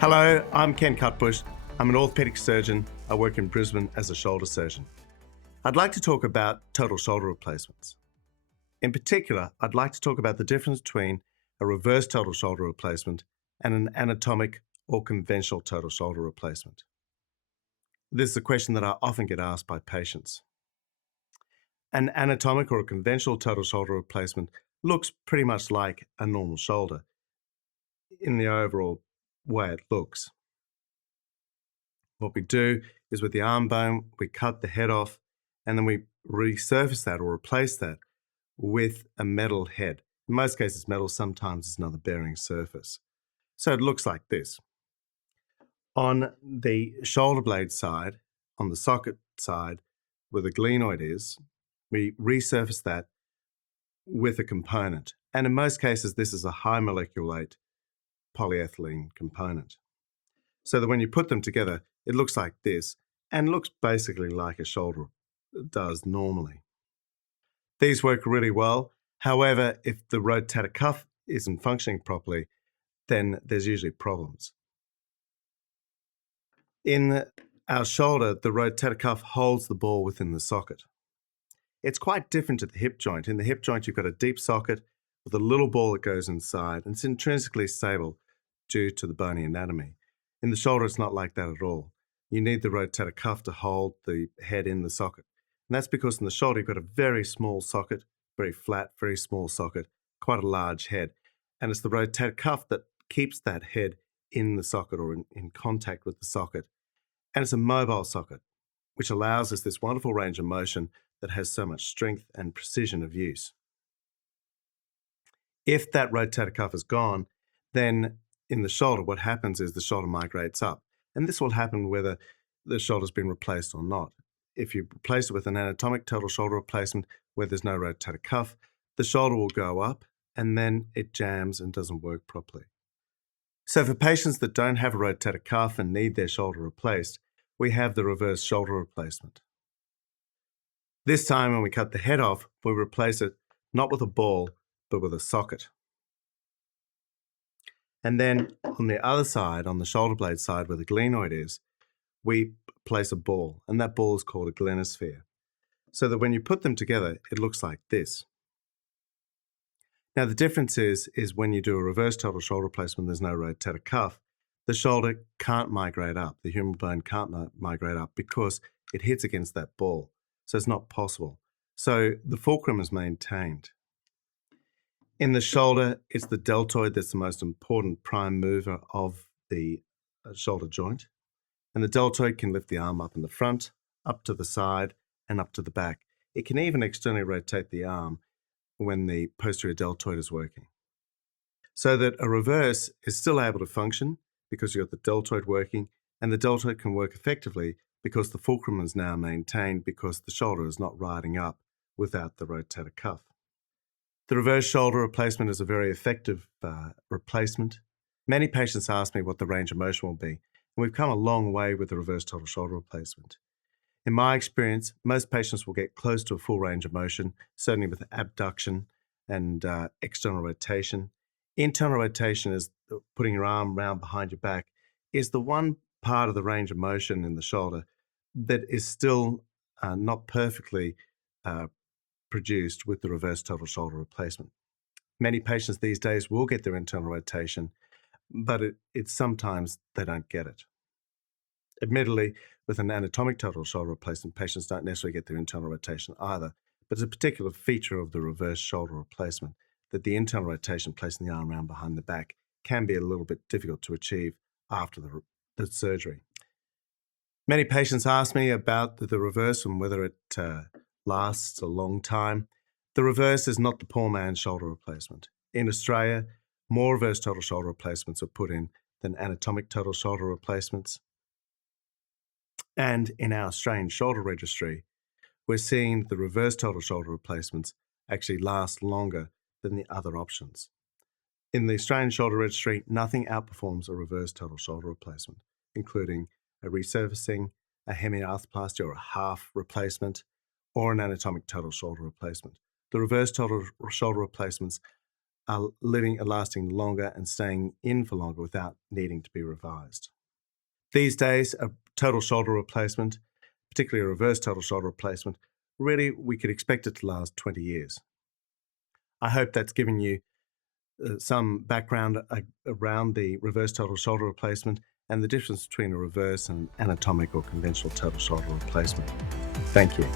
Hello, I'm Ken Cutbush. I'm an orthopaedic surgeon. I work in Brisbane as a shoulder surgeon. I'd like to talk about total shoulder replacements. In particular, I'd like to talk about the difference between a reverse total shoulder replacement and an anatomic or conventional total shoulder replacement. This is a question that I often get asked by patients. An anatomic or a conventional total shoulder replacement looks pretty much like a normal shoulder in the overall way it looks. What we do is with the arm bone, we cut the head off and then we resurface that or replace that with a metal head. In most cases metal, sometimes it's another bearing surface. So it looks like this. On the shoulder blade side, on the socket side, where the glenoid is, we resurface that with a component. And in most cases, this is a high molecular weight polyethylene component. So that when you put them together, it looks like this and looks basically like a shoulder does normally. These work really well. However, if the rotator cuff isn't functioning properly, then there's usually problems. In our shoulder, the rotator cuff holds the ball within the socket. It's quite different to the hip joint. In the hip joint, you've got a deep socket with a little ball that goes inside, and it's intrinsically stable due to the bony anatomy. In the shoulder, it's not like that at all. You need the rotator cuff to hold the head in the socket. And that's because in the shoulder, you've got a very small socket, very flat, very small socket, quite a large head. And it's the rotator cuff that keeps that head in the socket or in contact with the socket. And it's a mobile socket, which allows us this wonderful range of motion that has so much strength and precision of use. If that rotator cuff is gone, then in the shoulder, what happens is the shoulder migrates up. And this will happen whether the shoulder's been replaced or not. If you replace it with an anatomic total shoulder replacement where there's no rotator cuff, the shoulder will go up and then it jams and doesn't work properly. So for patients that don't have a rotator cuff and need their shoulder replaced, we have the reverse shoulder replacement. This time when we cut the head off, we replace it not with a ball, but with a socket. And then on the other side, on the shoulder blade side where the glenoid is, we place a ball, and that ball is called a glenosphere. So that when you put them together, it looks like this. Now the difference is when you do a reverse total shoulder replacement, there's no rotator cuff, the shoulder can't migrate up, the humeral bone can't migrate up because it hits against that ball. So it's not possible. So the fulcrum is maintained. In the shoulder, it's the deltoid that's the most important prime mover of the shoulder joint. And the deltoid can lift the arm up in the front, up to the side, and up to the back. It can even externally rotate the arm when the posterior deltoid is working. So that a reverse is still able to function because you've got the deltoid working, and the deltoid can work effectively because the fulcrum is now maintained because the shoulder is not riding up without the rotator cuff. The reverse shoulder replacement is a very effective replacement. Many patients ask me what the range of motion will be, and we've come a long way with the reverse total shoulder replacement. In my experience, most patients will get close to a full range of motion, certainly with abduction and external rotation. Internal rotation is putting your arm round behind your back, is the one part of the range of motion in the shoulder that is still not perfectly produced with the reverse total shoulder replacement. Many patients these days will get their internal rotation, but it's sometimes they don't get it. Admittedly, with an anatomic total shoulder replacement, patients don't necessarily get their internal rotation either, but it's a particular feature of the reverse shoulder replacement that the internal rotation, placing the arm around behind the back, can be a little bit difficult to achieve after the surgery. Many patients ask me about the reverse and whether it lasts a long time. The reverse is not the poor man's shoulder replacement. In Australia, more reverse total shoulder replacements are put in than anatomic total shoulder replacements. And in our Australian shoulder registry, we're seeing the reverse total shoulder replacements actually last longer than the other options. In the Australian shoulder registry, nothing outperforms a reverse total shoulder replacement, including a resurfacing, a hemiarthroplasty or a half replacement, or an anatomic total shoulder replacement. The reverse total shoulder replacements are living and lasting longer and staying in for longer without needing to be revised. These days, a total shoulder replacement, particularly a reverse total shoulder replacement, really we could expect it to last 20 years. I hope that's given you some background around the reverse total shoulder replacement and the difference between a reverse and anatomic or conventional total shoulder replacement. Thank you.